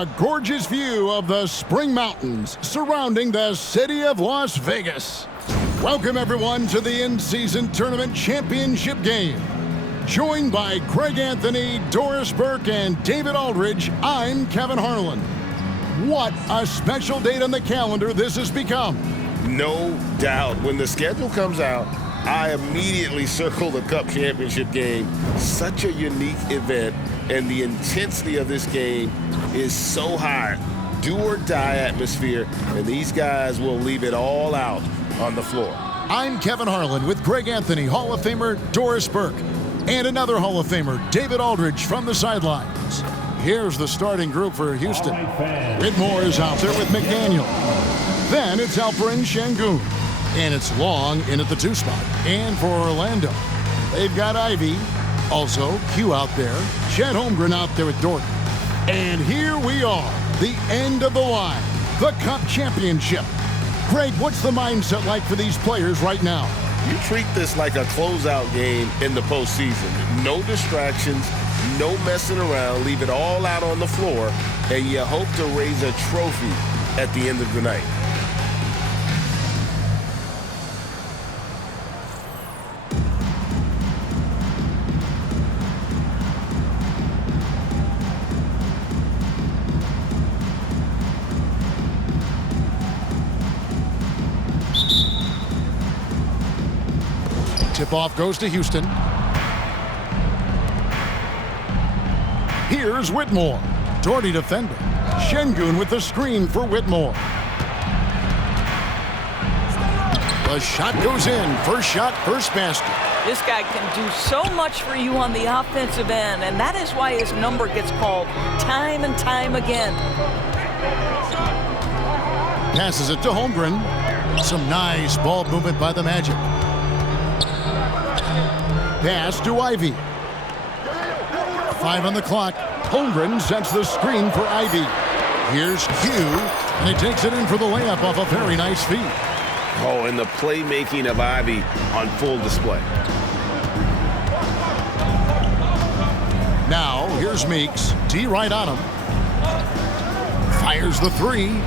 A gorgeous view of the Spring Mountains surrounding the city of Las Vegas. Welcome, everyone, to the in-season tournament championship game. Joined by Greg Anthony, Doris Burke, and David Aldridge, I'm Kevin Harlan. What a special date on the calendar this has become. No doubt. When the schedule comes out, I immediately circle the Cup Championship game. Such a unique event, and the intensity of this game is so high. Do or die atmosphere, and these guys will leave it all out on the floor. I'm Kevin Harlan with Greg Anthony, Hall of Famer Doris Burke, and another Hall of Famer, David Aldridge, from the sidelines. Here's the starting group for Houston. Whitmore is out there with McDaniel. Then it's Alperen Sengun. And it's Long in at the 2 spot. And for Orlando, they've got Ivey. Also, Q out there. Chet Holmgren out there with Dort. And here we are, the end of the line, the Cup Championship. Greg, what's the mindset like for these players right now? You treat this like a closeout game in the postseason. No distractions, no messing around. Leave it all out on the floor, and you hope to raise a trophy at the end of the night. Tip-off goes to Houston. Here's Whitmore. Doherty defending. Sengun with the screen for Whitmore. The shot goes in. First shot, first basket. This guy can do so much for you on the offensive end, and that is why his number gets called time and time again. Passes it to Holmgren. Some nice ball movement by the Magic. Pass to Ivey. 5 on the clock. Holmgren sets the screen for Ivey. Here's Q, and he takes it in for the layup off a very nice feed. Oh, and the playmaking of Ivey on full display. Now, here's Meeks. D right on him. Fires the 3.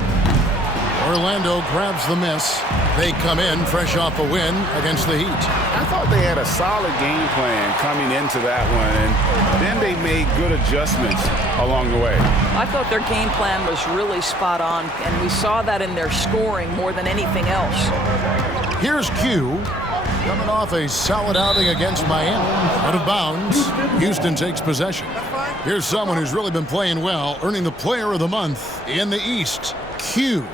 Orlando grabs the miss. They come in fresh off a win against the Heat. I thought they had a solid game plan coming into that one, and then they made good adjustments along the way. I thought their game plan was really spot on, and we saw that in their scoring more than anything else. Here's Q, coming off a solid outing against Miami. Out of bounds, Houston takes possession. Here's someone who's really been playing well, earning the Player of the Month in the East, Q.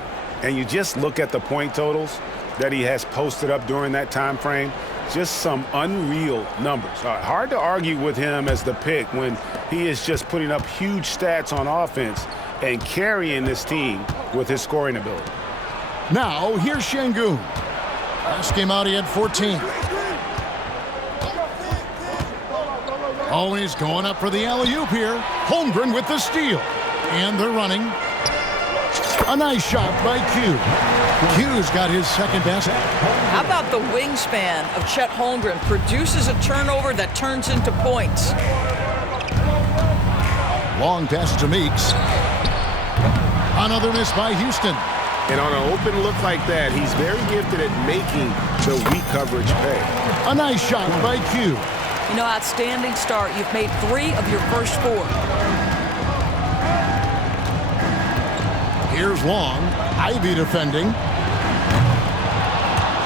And you just look at the point totals that he has posted up during that time frame. Just some unreal numbers. Hard to argue with him as the pick when he is just putting up huge stats on offense and carrying this team with his scoring ability. Now, here's Sengun. Last game out, he had 14. Oh, he's going up for the alley-oop here. Holmgren with the steal. And they're running. A nice shot by Q. Q's got his second basket. How about the wingspan of Chet Holmgren? Produces a turnover that turns into points. Long pass to Meeks. Another miss by Houston. And on an open look like that, he's very gifted at making the weak coverage pay. A nice shot by Q. You know, outstanding start. You've made 3 of your first 4. Here's Long. Ivey defending.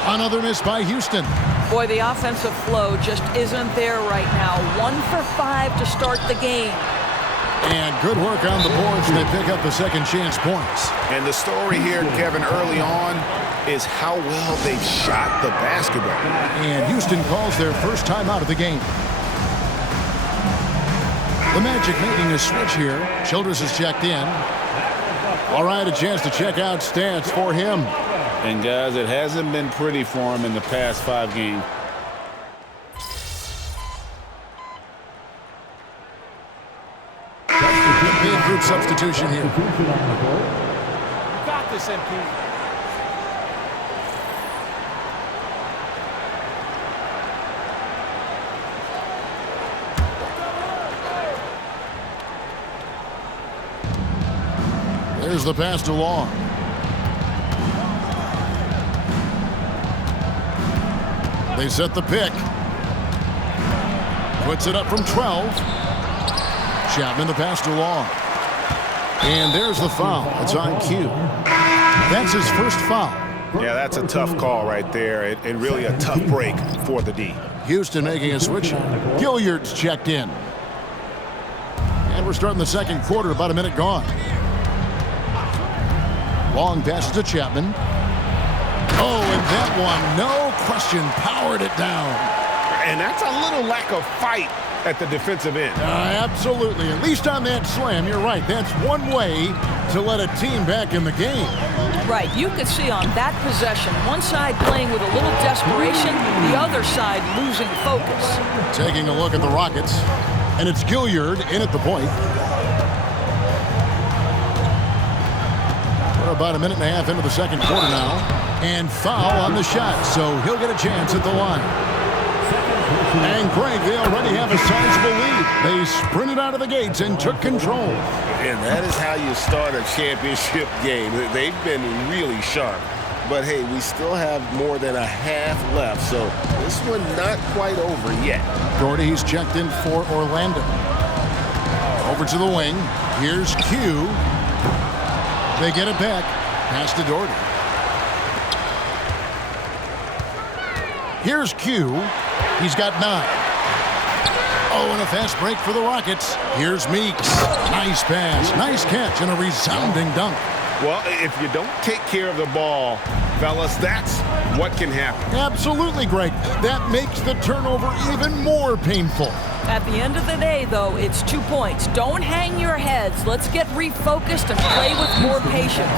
Another miss by Houston. Boy, the offensive flow just isn't there right now. 1 for 5 to start the game. And good work on the boards. They pick up the second chance points. And the story here, Kevin, early on is how well they've shot the basketball. And Houston calls their first time out of the game. The Magic making a switch here. Childress is checked in. All right, a chance to check out stats for him. And guys, it hasn't been pretty for him in the past 5 games. Big group substitution here. Got this, MP. Here's the pass to Long. They set the pick. Puts it up from 12. Chapman the pass to Long. And there's the foul. It's on cue. That's his first foul. Yeah, that's a tough call right there, and really a tough break for the D. Houston making a switch. Gilliard's checked in. And we're starting the second quarter, about a minute gone. Long passes to Chapman. Oh, and that one, no question, powered it down. And that's a little lack of fight at the defensive end. Absolutely. At least on that slam, you're right. That's one way to let a team back in the game. Right. You could see on that possession, one side playing with a little desperation, the other side losing focus. Taking a look at the Rockets, and it's Gilliard in at the point. We're about a minute and a half into the second quarter now. And foul on the shot, so he'll get a chance at the line. And Greg, they already have a sizable lead. They sprinted out of the gates and took control. And that is how you start a championship game. They've been really sharp. But, hey, we still have more than a half left, so this one not quite over yet. Doherty, he's checked in for Orlando. Over to the wing. Here's Q. They get it back. Pass to Doherty. Here's Q. He's got 9. Oh, and a fast break for the Rockets. Here's Meeks. Nice pass, nice catch, and a resounding dunk. Well, if you don't take care of the ball, fellas, that's what can happen. Absolutely, Greg. That makes the turnover even more painful. At the end of the day, though, it's 2 points. Don't hang your heads. Let's get refocused and play with more patience.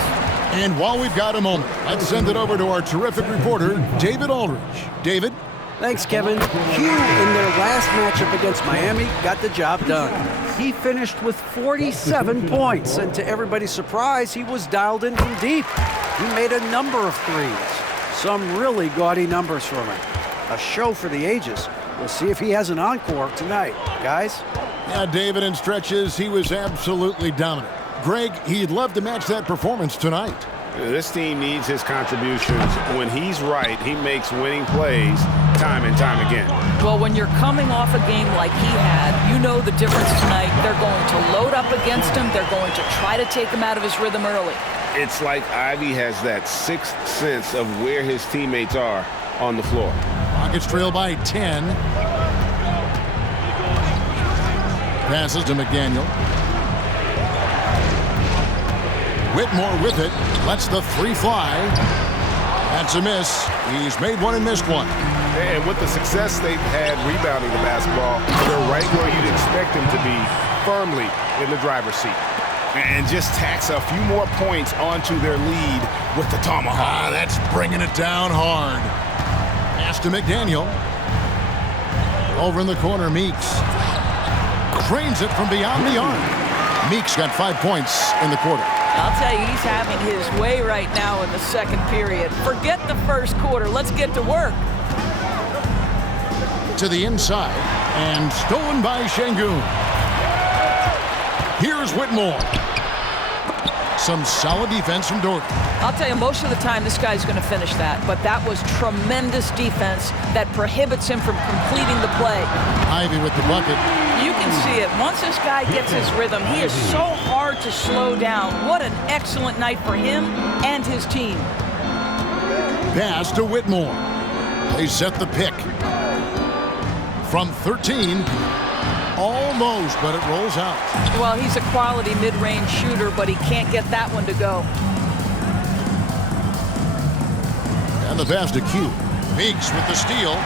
And while we've got a moment, let's send it over to our terrific reporter, David Aldridge. David? Thanks, Kevin. Q, in their last matchup against Miami, got the job done. He finished with 47 points, and to everybody's surprise, he was dialed in from deep. He made a number of threes. Some really gaudy numbers from him. A show for the ages. We'll see if he has an encore tonight. Guys? Yeah, David, in stretches, he was absolutely dominant. Greg, he'd love to match that performance tonight. This team needs his contributions. When he's right, he makes winning plays time and time again. Well, when you're coming off a game like he had, you know the difference tonight. They're going to load up against him. They're going to try to take him out of his rhythm early. It's like Ivy has that sixth sense of where his teammates are on the floor. Rockets trail by 10. Passes to McDaniel. Whitmore with it. Lets the 3 fly. That's a miss. He's made one and missed one. And with the success they've had rebounding the basketball, they're right where you'd expect them to be, firmly in the driver's seat. And just tacks a few more points onto their lead with the tomahawk. That's bringing it down hard. Pass to McDaniel. Over in the corner, Meeks. Drains it from beyond the arc. Meeks got 5 points in the quarter. I'll tell you, he's having his way right now in the second period. Forget the first quarter. Let's get to work. To the inside, and stolen by Şengün. Here's Whitmore. Some solid defense from Doherty. I'll tell you, most of the time this guy's going to finish that, but that was tremendous defense that prohibits him from completing the play. Ivy with the bucket. You can see it. Once this guy gets his rhythm, he is so hard to slow down. What an excellent night for him and his team. Pass to Whitmore. They set the pick. From 13. Almost, but it rolls out. Well, he's a quality mid-range shooter, but he can't get that one to go. And the pass to Q. Meeks with the steal.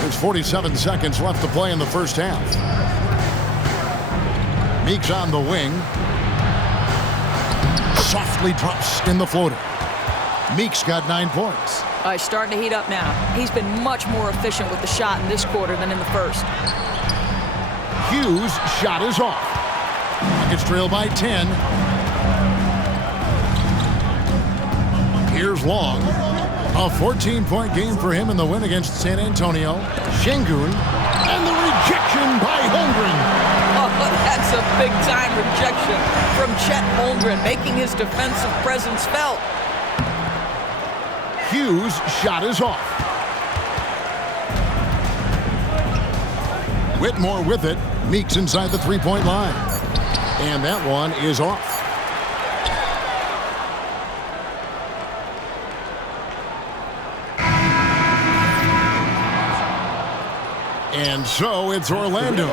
There's 47 seconds left to play in the first half. Meeks on the wing. Softly drops in the floater. Meeks got 9 points. He's starting to heat up now. He's been much more efficient with the shot in this quarter than in the first. Hughes' shot is off. Rockets trail by 10. Here's Long. A 14-point game for him in the win against San Antonio. Şengün, and the rejection by Holmgren. Oh, a big-time rejection from Chet Holmgren, making his defensive presence felt. Hughes' shot is off. Whitmore with it. Meeks inside the three-point line. And that one is off. And so it's Orlando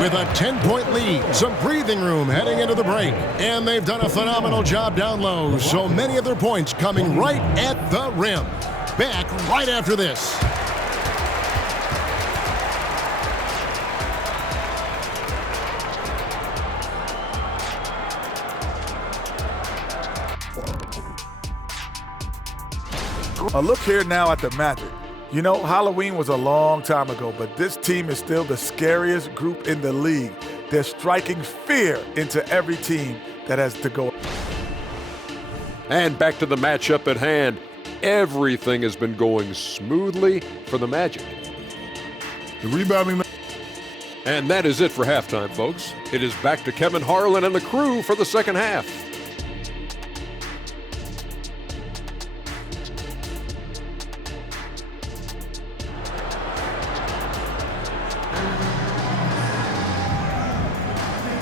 with a 10-point lead. Some breathing room heading into the break. And they've done a phenomenal job down low. So many of their points coming right at the rim. Back right after this. Look here now at the Magic. You know, Halloween was a long time ago, but this team is still the scariest group in the league. They're striking fear into every team that has to go. And back to the matchup at hand. Everything has been going smoothly for the Magic. The rebounding. And that is it for halftime, folks. It is back to Kevin Harlan and the crew for the second half.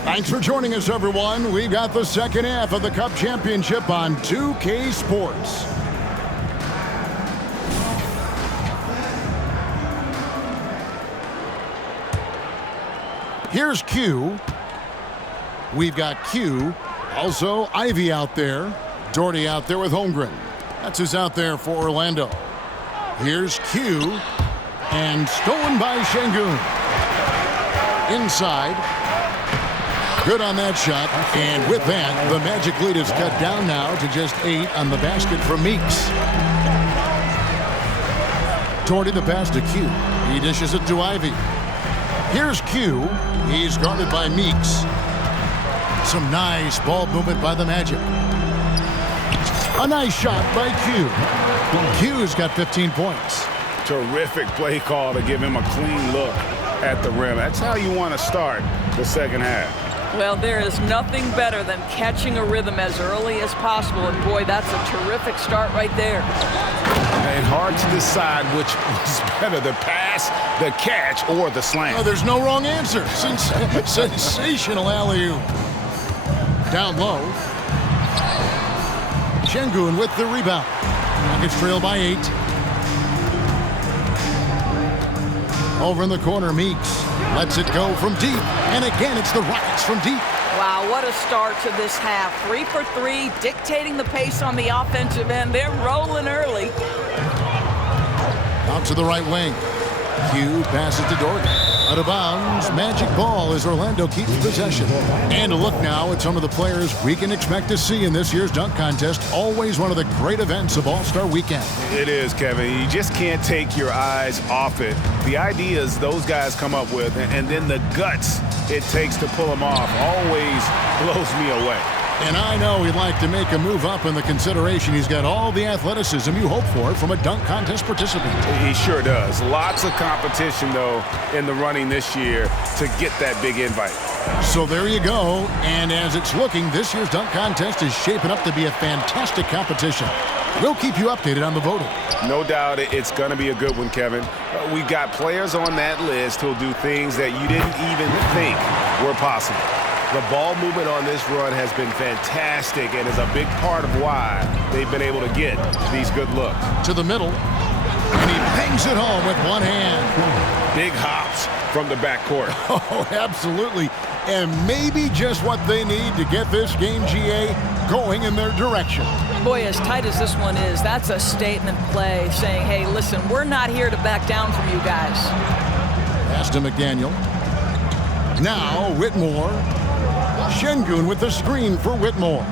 Thanks for joining us, everyone. We got the second half of the Cup Championship on 2K Sports. Here's Q. We've got Q. Also, Ivy out there. Doherty out there with Holmgren. That's who's out there for Orlando. Here's Q. And stolen by Şengün. Inside. Good on that shot, and with that, the Magic lead is cut down now to just 8 on the basket from Meeks. Doherty the pass to Q. He dishes it to Ivy. Here's Q. He's guarded by Meeks. Some nice ball movement by the Magic. A nice shot by Q. Q's got 15 points. Terrific play call to give him a clean look at the rim. That's how you want to start the second half. Well, there is nothing better than catching a rhythm as early as possible. And boy, that's a terrific start right there. And hard to decide which was better, the pass, the catch, or the slam. Oh, there's no wrong answer. Sensational alley-oop. Down low. Şengün with the rebound. Nuggets trail by 8. Over in the corner, Meeks lets it go from deep. And again, it's the Rockets from deep. Wow, what a start to this half. 3 for 3, dictating the pace on the offensive end. They're rolling early. Out to the right wing. Q passes to Doherty. Out of bounds. Magic ball as Orlando keeps possession. And a look now at some of the players we can expect to see in this year's dunk contest. Always one of the great events of All-Star Weekend. It is, Kevin. You just can't take your eyes off it. The ideas those guys come up with, and then the guts it takes to pull them off, always blows me away. And I know he'd like to make a move up in the consideration. He's got all the athleticism you hope for from a dunk contest participant. He sure does. Lots of competition, though, in the running this year to get that big invite. So there you go. And as it's looking, this year's dunk contest is shaping up to be a fantastic competition. We'll keep you updated on the voting. No doubt it's going to be a good one, Kevin. We got players on that list who'll do things that you didn't even think were possible. The ball movement on this run has been fantastic and is a big part of why they've been able to get these good looks. To the middle, and he bangs it home with one hand. Big hops from the backcourt. Oh, absolutely. And maybe just what they need to get this game, GA, going in their direction. Boy, as tight as this one is, that's a statement play saying, hey, listen, we're not here to back down from you guys. Pass to McDaniel. Now, Whitmore. Şengün with the screen for Whitmore.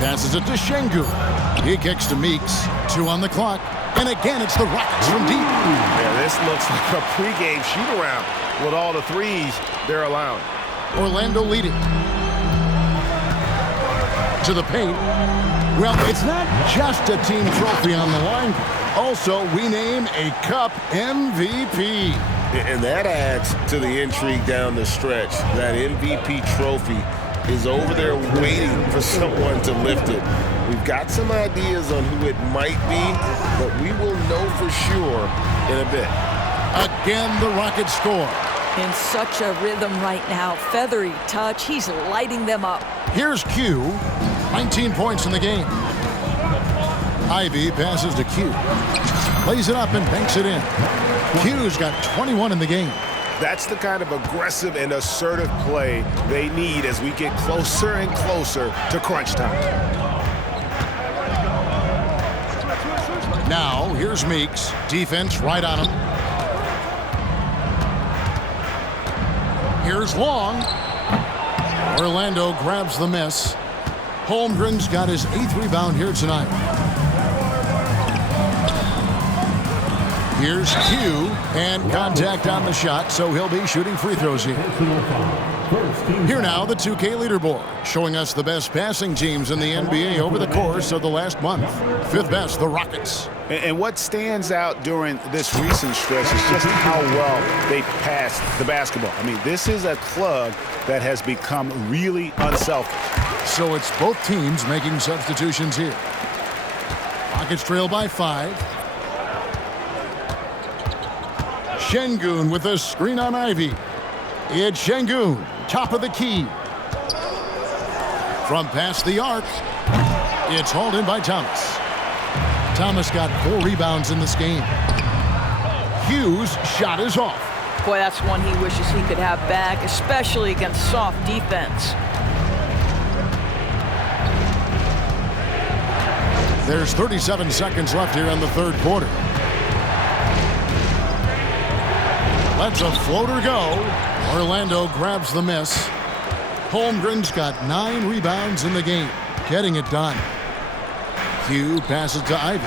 Passes it to Şengün. He kicks to Meeks. 2 on the clock. And again, it's the Rockets from deep. Yeah, this looks like a pregame shoot-around with all the threes they're allowing. Orlando leading. To the paint. Well, it's not just a team trophy on the line. Also, we name a Cup MVP. And that adds to the intrigue down the stretch. That MVP trophy is over there waiting for someone to lift it. We've got some ideas on who it might be, but we will know for sure in a bit. Again, the Rockets score. In such a rhythm right now. Feathery touch. He's lighting them up. Here's Q. 19 points in the game. Ivy passes to Q. Lays it up and banks it in. Q's got 21 in the game. That's the kind of aggressive and assertive play they need as we get closer and closer to crunch time. Now, here's Meeks. Defense right on him. Here's Long. Orlando grabs the miss. Holmgren's got his 8th rebound here tonight. Here's Q, and contact on the shot, so he'll be shooting free throws here. Here now, the 2K leaderboard, showing us the best passing teams in the NBA over the course of the last month. 5th best, the Rockets. And what stands out during this recent stretch is just how well they passed the basketball. I mean, this is a club that has become really unselfish. So it's both teams making substitutions here. Rockets trail by 5. Şengün with a screen on Ivy. It's Şengün, top of the key. From past the arc, it's hauled in by Thomas. Thomas got 4 rebounds in this game. Hughes' shot is off. Boy, that's one he wishes he could have back, especially against soft defense. There's 37 seconds left here in the 3rd quarter. Lets a floater go. Orlando grabs the miss. Holmgren's got 9 rebounds in the game, getting it done. Q passes to Ivy.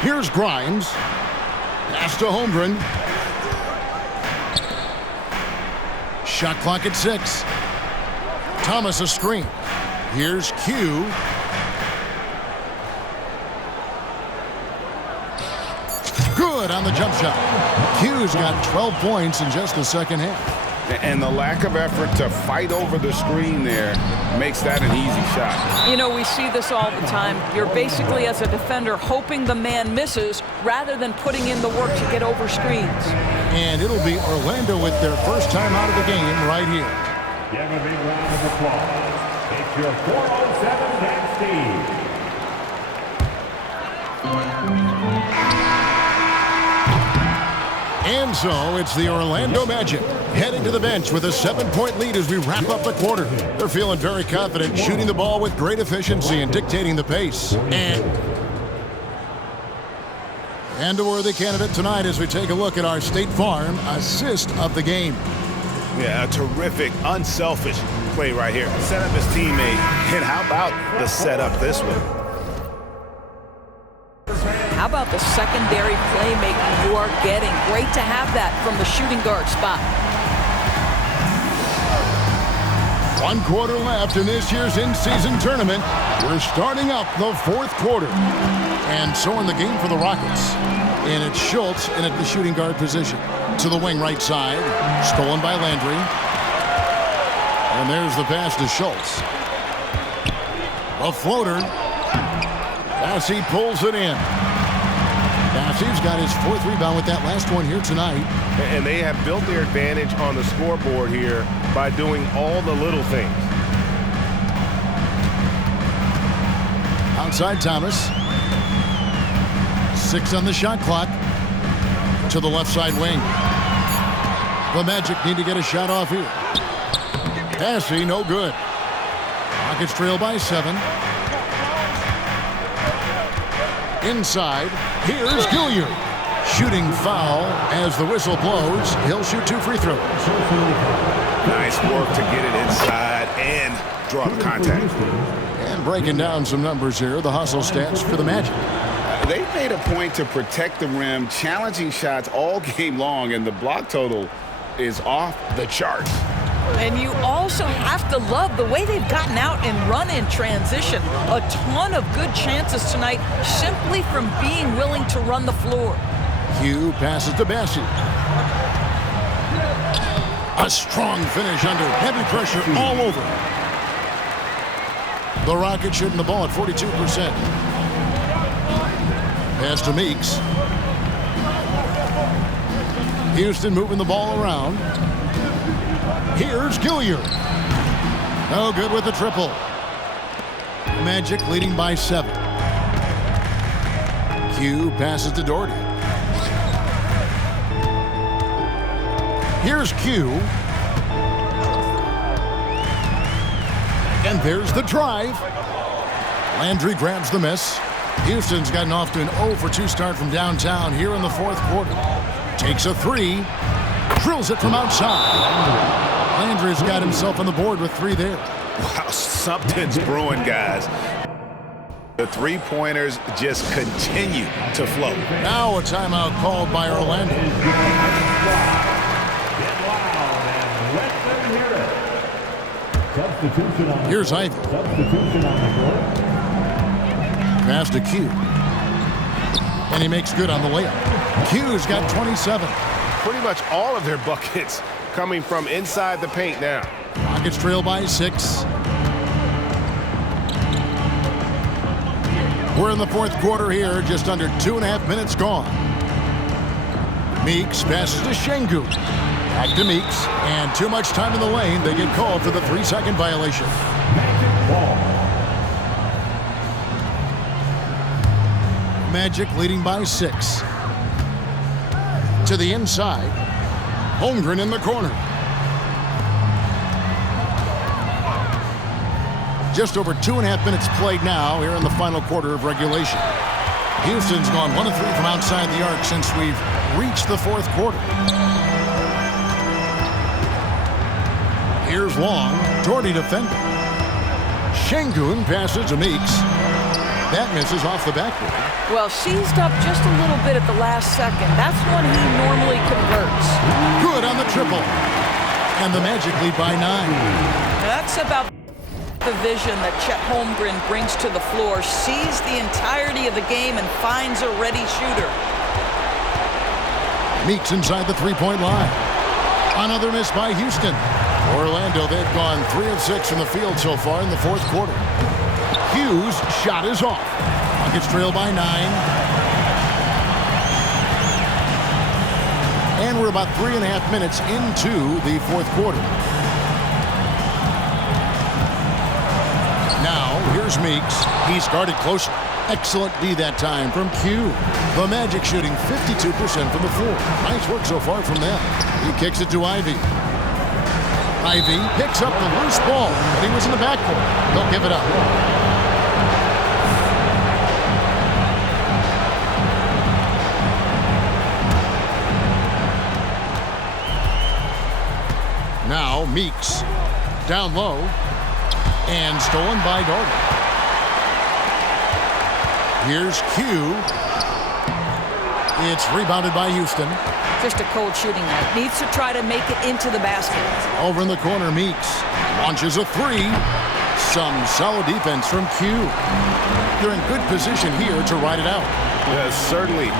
Here's Grimes. Pass to Holmgren. Shot clock at 6. Thomas a screen. Here's Q. Good on the jump shot. Q's got 12 points in just the second half. And the lack of effort to fight over the screen there makes that an easy shot. You know, we see this all the time. You're basically, as a defender, hoping the man misses rather than putting in the work to get over screens. And it'll be Orlando with their first time out of the game right here. Give a big round of applause. It's your 407 Dan Steve. And so it's the Orlando Magic heading to the bench with a 7-point lead as we wrap up the quarter. They're feeling very confident, shooting the ball with great efficiency and dictating the pace. And a worthy candidate tonight as we take a look at our State Farm assist of the game. Yeah, a terrific, unselfish play right here. Set up his teammate. And how about the setup this way? How about the secondary playmaking you are getting? Great to have that from the shooting guard spot. 1 quarter left in this year's in-season tournament. We're starting up the 4th quarter. And so in the game for the Rockets. And it's Schultz in at the shooting guard position. To the wing right side. Stolen by Landry. And there's the pass to Schultz. A floater. Bassey pulls it in. Bassey's got his 4th rebound with that last one here tonight. And they have built their advantage on the scoreboard here by doing all the little things. Outside Thomas. 6 on the shot clock. To the left side wing. The Magic need to get a shot off here. Bassey, no good. Rockets trail by 7. Inside, here's Gilliard. Shooting foul as the whistle blows. He'll shoot 2 free throws. Nice work to get it inside and draw the contact. And breaking down some numbers here, the hustle stats for the Magic. They made a point to protect the rim, challenging shots all game long, and the block total is off the charts. And you also have to love the way they've gotten out and run in transition. A ton of good chances tonight simply from being willing to run the floor. Q passes to Bassey. A strong finish under heavy pressure all over. The Rockets shooting the ball at 42%. Pass to Meeks. Houston moving the ball around. Here's Gilliard. No good with the triple. Magic leading by 7. Q passes to Doherty. Here's Q. And there's the drive. Landry grabs the miss. Houston's gotten off to an 0 for 2 start from downtown here in the fourth quarter. Takes a 3. Drills it from outside. Landry's got himself on the board with 3 there. Wow, something's brewing, guys. The three-pointers just continue to flow. Now a timeout called by Orlando. Here's Ivy. Pass to Q. And he makes good on the layup. Q's got 27. Pretty much all of their buckets coming from inside the paint now. Rockets trail by 6. We're in the fourth quarter here, just under 2.5 minutes gone. Meeks passes to Şengün. Back to Meeks, and too much time in the lane. They get called for the 3-second violation. Magic leading by 6. To the inside. Holmgren in the corner. Just over 2.5 minutes played now here in the final quarter of regulation. Houston's gone 1 of 3 from outside the arc since we've reached the fourth quarter. Here's Long. Doherty defending. Şengün passes to Meeks. That misses off the backboard. Well, seized up just a little bit at the last second. That's when he normally converts. Good on the triple. And the Magic lead by 9. That's about the vision that Chet Holmgren brings to the floor. Sees the entirety of the game and finds a ready shooter. Meeks inside the three-point line. Another miss by Houston. Orlando, they've gone 3 of 6 from the field so far in the fourth quarter. Hughes' shot is off. Rockets trail by 9. And we're about 3.5 minutes into the fourth quarter. Now, here's Meeks. He started close. Excellent D that time from Q. The Magic shooting 52% from the floor. Nice work so far from them. He kicks it to Ivy. Ivy picks up the loose ball, but he was in the backcourt. They'll give it up. Now Meeks down low and stolen by Doherty. Here's Q. It's rebounded by Houston. Just a cold shooting night. Needs to try to make it into the basket. Over in the corner, Meeks launches a 3. Some solid defense from Q. They're in good position here to ride it out. Certainly.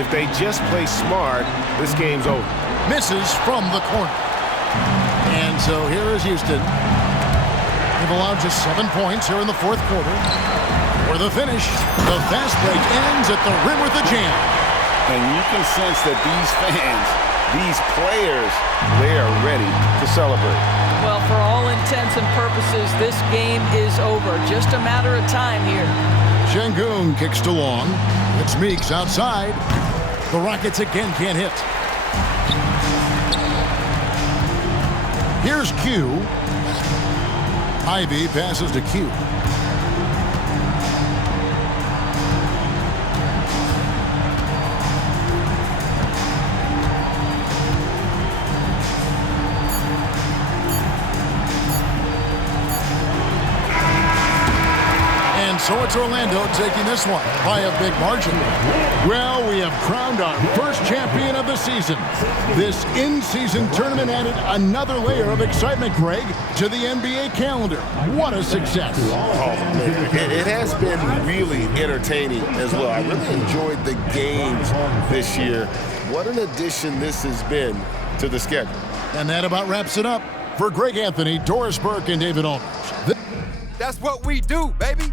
If they just play smart, this game's over. Misses from the corner. And so here is Houston. They've allowed just 7 points here in the fourth quarter. For the finish, the fast break ends at the rim with a jam. And you can sense that these fans, these players, they are ready to celebrate. Well, for all intents and purposes, this game is over. Just a matter of time here. Şengün kicks to Long. It's Meeks outside. The Rockets again can't hit. Here's Q. Ivy passes to Q. So it's Orlando taking this one by a big margin. Well, we have crowned our first champion of the season. This in-season tournament added another layer of excitement, Greg, to the NBA calendar. What a success. Oh, man. It has been really entertaining as well. I really enjoyed the games this year. What an addition this has been to the schedule. And that about wraps it up. For Greg Anthony, Doris Burke, and David Aldridge. That's what we do, baby.